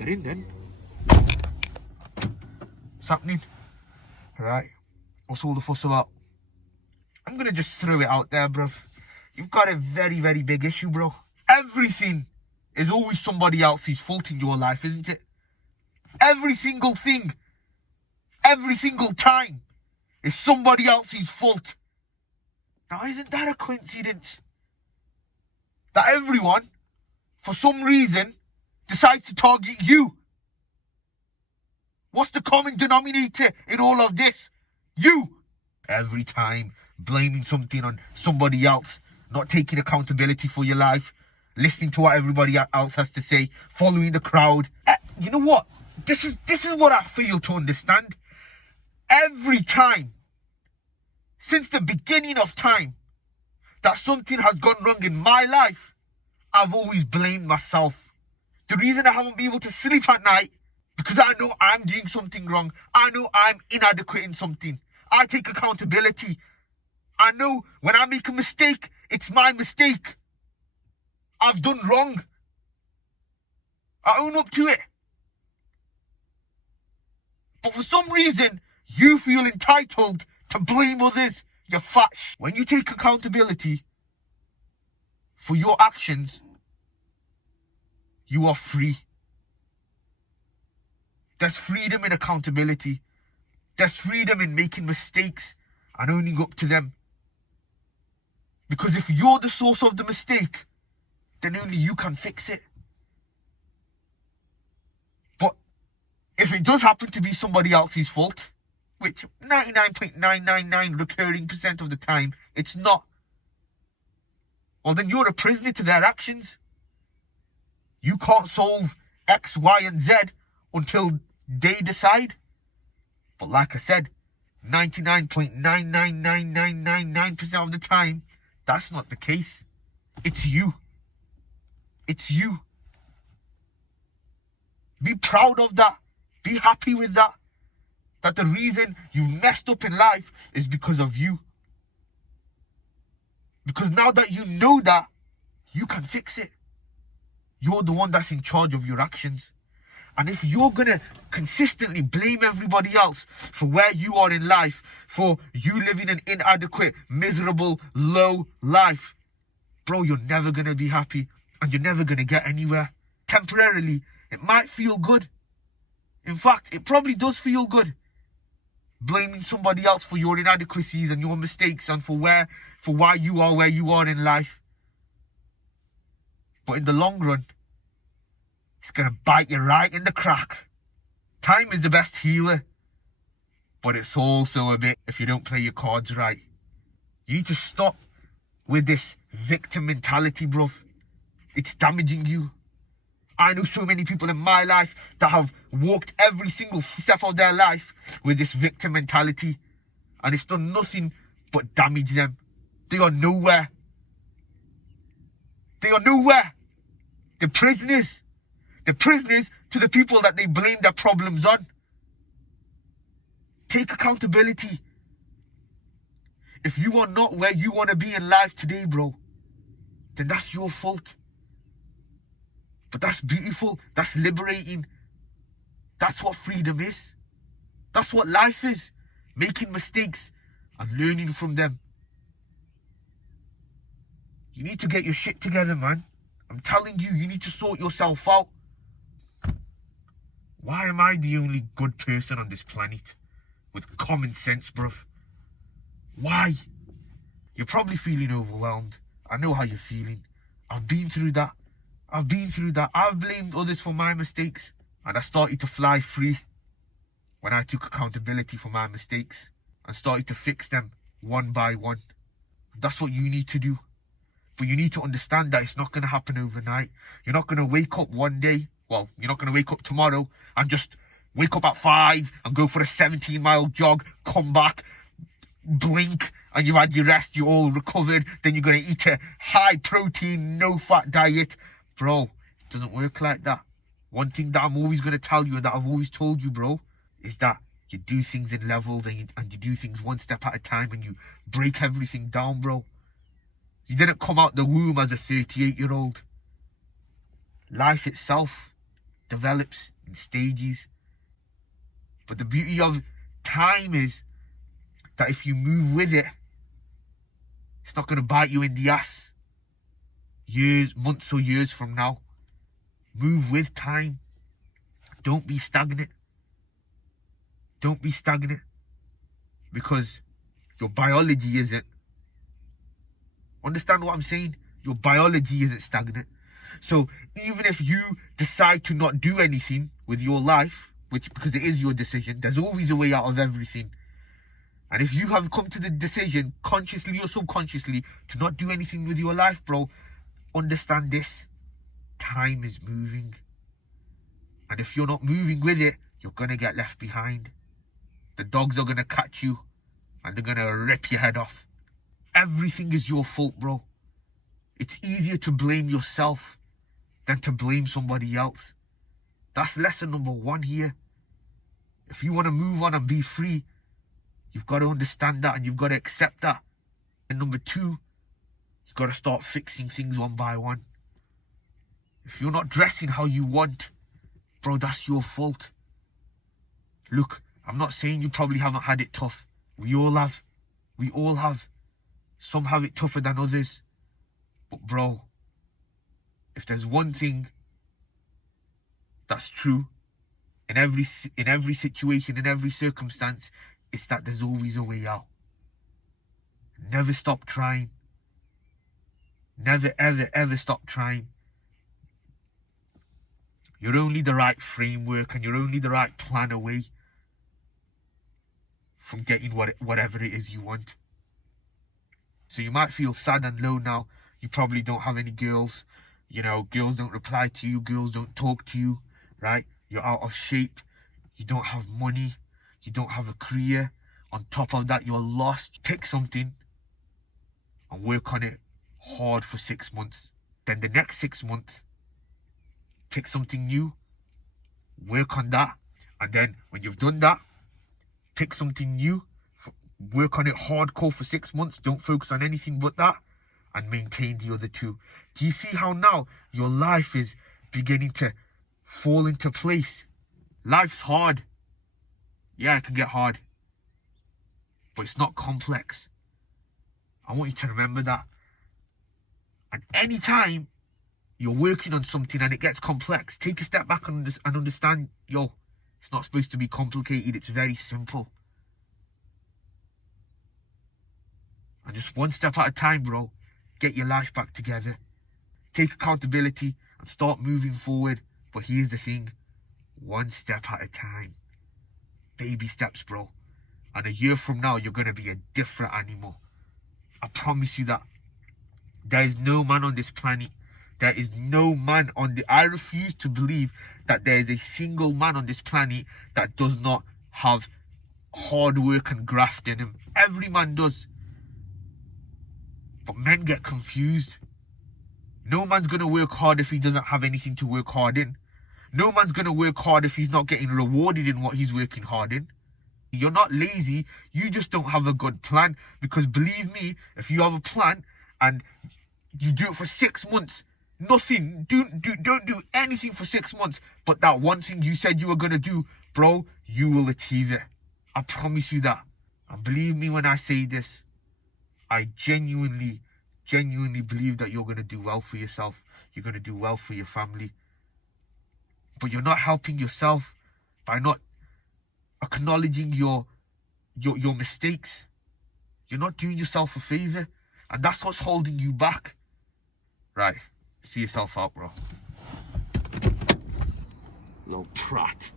Get in then. What's happening? Right. What's all the fuss about? I'm gonna just throw it out there, bruv. You've got a very, very big issue, bro. Everything is always somebody else's fault in your life, isn't it? Every single thing, every single time, is somebody else's fault. Now, isn't that a coincidence? That everyone, for some reason, decides to target you. What's the common denominator in all of this? You. Every time, blaming something on somebody else, not taking accountability for your life, listening to what everybody else has to say, following the crowd. You know what? This is what I fail to understand. Every time, since the beginning of time, that something has gone wrong in my life, I've always blamed myself. The reason I haven't been able to sleep at night, because I know I'm doing something wrong. I know I'm inadequate in something. I take accountability. I know when I make a mistake, it's my mistake. I've done wrong. I own up to it. But for some reason, you feel entitled to blame others. You're fat. When you take accountability for your actions, you are free. There's freedom in accountability. There's freedom in making mistakes and owning up to them. Because if you're the source of the mistake, then only you can fix it. But if it does happen to be somebody else's fault, which 99.999 recurring % of the time, it's not, well, then you're a prisoner to their actions. You can't solve X, Y, and Z until they decide. But like I said, 99.99999% of the time, that's not the case. It's you. It's you. Be proud of that. Be happy with that. That the reason you messed up in life is because of you. Because now that you know that, you can fix it. You're the one that's in charge of your actions. And if you're going to consistently blame everybody else for where you are in life, for you living an inadequate, miserable, low life, bro, you're never going to be happy and you're never going to get anywhere. Temporarily, it might feel good. In fact, it probably does feel good. Blaming somebody else for your inadequacies and your mistakes and for why you are where you are in life. But in the long run, it's going to bite you right in the crack. Time is the best healer. But it's also a bit if you don't play your cards right. You need to stop with this victim mentality, bruv. It's damaging you. I know so many people in my life that have walked every single step of their life with this victim mentality. And it's done nothing but damage them. They are nowhere. They are nowhere. They're prisoners. They're prisoners to the people that they blame their problems on. Take accountability. If you are not where you want to be in life today, bro, then that's your fault. But that's beautiful. That's liberating. That's what freedom is. That's what life is. Making mistakes and learning from them. You need to get your shit together, man. I'm telling you, you need to sort yourself out. Why am I the only good person on this planet with common sense, bruv? Why? You're probably feeling overwhelmed. I know how you're feeling. I've been through that. I've blamed others for my mistakes. And I started to fly free when I took accountability for my mistakes and started to fix them one by one. That's what you need to do. But you need to understand that it's not going to happen overnight. You're not going to wake up one day. Well, you're not going to wake up tomorrow and just wake up at 5 and go for a 17-mile jog, come back, blink, and you've had your rest, you're all recovered. Then you're going to eat a high-protein, no-fat diet. Bro, it doesn't work like that. One thing that I'm always going to tell you and that I've always told you, bro, is that you do things in levels and you do things one step at a time and you break everything down, bro. You didn't come out the womb as a 38-year-old. Life itself develops in stages. But the beauty of time is that if you move with it, it's not going to bite you in the ass years, months or years from now. Move with time. Don't be stagnant. Don't be stagnant. Because your biology isn't. Understand what I'm saying? Your biology isn't stagnant. So even if you decide to not do anything with your life, because it is your decision, there's always a way out of everything. And if you have come to the decision, consciously or subconsciously, to not do anything with your life, bro, understand this. Time is moving. And if you're not moving with it, you're going to get left behind. The dogs are going to catch you and they're going to rip your head off. Everything is your fault, bro. It's easier to blame yourself than to blame somebody else. That's lesson number 1 here. If you want to move on and be free, you've got to understand that and you've got to accept that. And number 2, you've got to start fixing things one by one. If you're not dressing how you want, bro, that's your fault. Look, I'm not saying you probably haven't had it tough. We all have. We all have. Some have it tougher than others. But bro, if there's one thing that's true in every situation, in every circumstance, it's that there's always a way out. Never stop trying. Never, ever, ever stop trying. You're only the right framework and you're only the right plan away from getting whatever it is you want. So you might feel sad and low now. You probably don't have any girls. You know, girls don't reply to you. Girls don't talk to you, right? You're out of shape. You don't have money. You don't have a career. On top of that, you're lost. Pick something and work on it hard for 6 months. Then the next 6 months, pick something new, work on that. And then when you've done that, pick something new, work on it hardcore for 6 months. Don't focus on anything but that. And maintain the other 2. Do you see how now your life is beginning to fall into place? Life's hard. Yeah, it can get hard. But it's not complex. I want you to remember that. And anytime you're working on something and it gets complex, take a step back and understand, yo, it's not supposed to be complicated. It's very simple. And just one step at a time, bro. Get your life back together. Take accountability and start moving forward. But here's the thing. One step at a time. Baby steps, bro. And a year from now, you're going to be a different animal. I promise you that. There is no man on this planet. There is no man on the... I refuse to believe that there is a single man on this planet that does not have hard work and graft in him. Every man does. But men get confused. No man's going to work hard if he doesn't have anything to work hard in. No man's going to work hard if he's not getting rewarded in what he's working hard in. You're not lazy. You just don't have a good plan. Because believe me, if you have a plan and you do it for 6 months, nothing, don't do anything for 6 months. But that one thing you said you were going to do, bro, you will achieve it. I promise you that. And believe me when I say this, I genuinely believe that you're going to do well for yourself. You're going to do well for your family. But you're not helping yourself by not acknowledging your mistakes. You're not doing yourself a favor. And that's what's holding you back. Right. See yourself out, bro. Little prat.